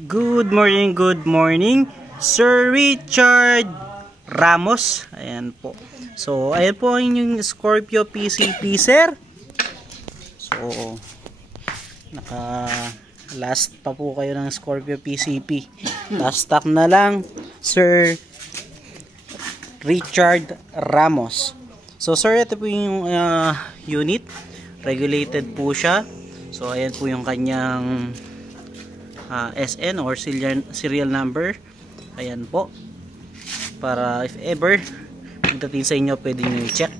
Good morning, Sir Richard Ramos. Ayan po. So, ayan po ang inyong Scorpio PCP, sir. So, last pa po kayo ng Scorpio PCP. Last stock na lang, Sir Richard Ramos. So, sir, ito po yung unit. Regulated po siya. So, ayan po yung kanyang SN or serial number. Ayan po. Para if ever magdating sa inyo, pwede nyo i-check.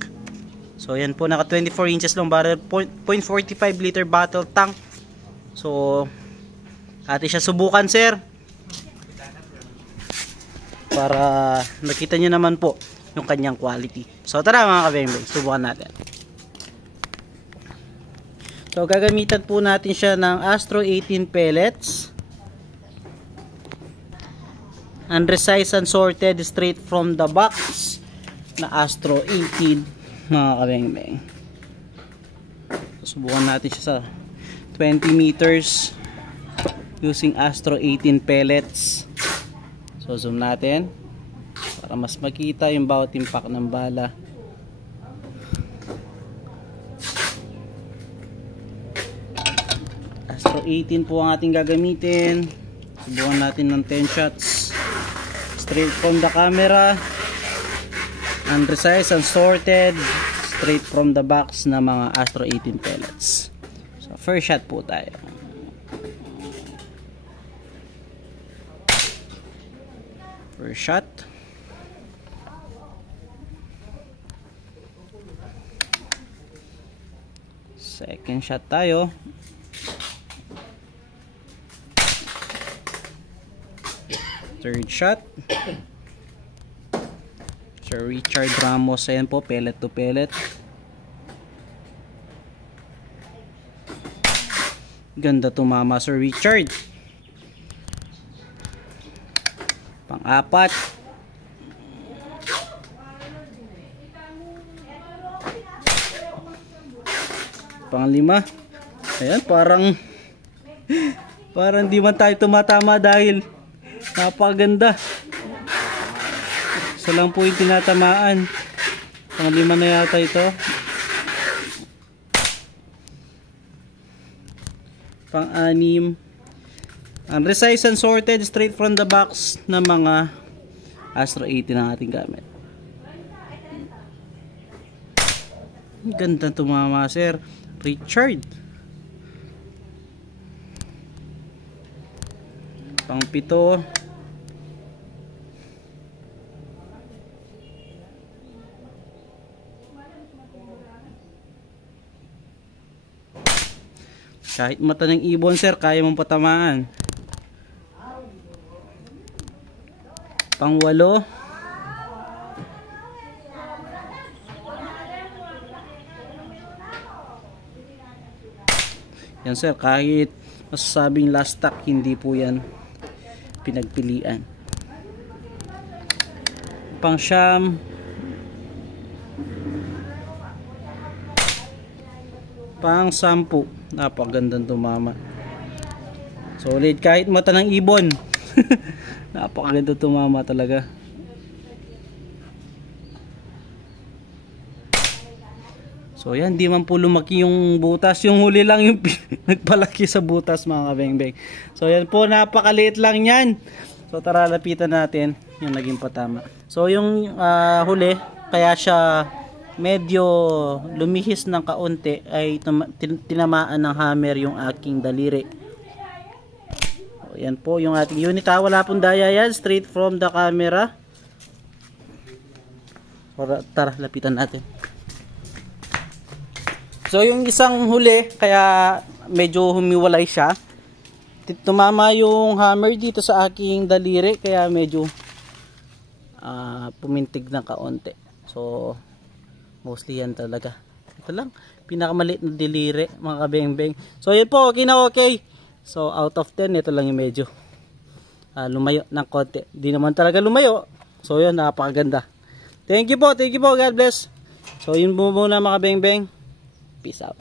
So, ayan po. Naka 24 inches long barrel. 0.45 liter bottle tank. So, atin siya subukan, sir. Para nakita nyo naman po yung kanyang quality. So, tara mga kabeng-beng. Subukan natin. So, gagamitan po natin siya ng Astro 18 pellets. Unresized and sorted straight from the box na Astro 18 mga kabeng-beng. Subukan natin siya sa 20 meters using Astro 18 pellets. So, zoom natin para mas makita yung bawat impact ng bala. Astro 18 po ang ating gagamitin. Subukan natin ng 10 shots straight from the camera, unresized and sorted straight from the box na mga Astro 18 pellets. So, first shot po tayo. First shot. Second shot tayo. Third shot. Sir Richard Ramos, ayan po, pellet to pellet. Ganda tumama, Sir Richard. Pang-apat. Pang-lima. Ayan, parang di man tayo tumatama dahil napakaganda. Isa lang po yung tinatamaan. Pang-lima na yata ito. Pang-anim. Unresized and sorted straight from the box na mga Astro 18 ang ating gamit. Ganda tumama, Sir Richard. Pang-pito. Kahit mata ng ibon, sir, kaya mong patamaan. Pang-walo. Yan, sir, kahit masasabing last stock, hindi po yan pinagpilian. Pang-siyam. Pang-sampu. Napakagandang tumama. Solid kahit mata ng ibon. Napakaganda tumama talaga. So yan, di man po lumaki yung butas. Yung huli lang yung nagpalaki sa butas, mga kabeng-beng. So yan po, napakaliit lang yan. So tara, lapitan natin yung naging patama. So yung huli, kaya siya medyo lumihis ng kaunti ay tinamaan ng hammer yung aking daliri. So yan po yung ating unit. Wala pong daya yan, straight from the camera. So tara, lapitan natin. So yung isang huli, kaya medyo humiwalay siya. Tumama yung hammer dito sa aking daliri, kaya medyo pumintig ng kaunti. So mostly yan talaga. Ito lang, pinakamaliit na daliri, mga kabeng-beng. So yun po, okay na okay. So out of 10, ito lang yung medyo lumayo ng konti. Di naman talaga lumayo. So yun, napakaganda. Thank you po, God bless. So yun po muna, mga kabeng-beng. Peace out.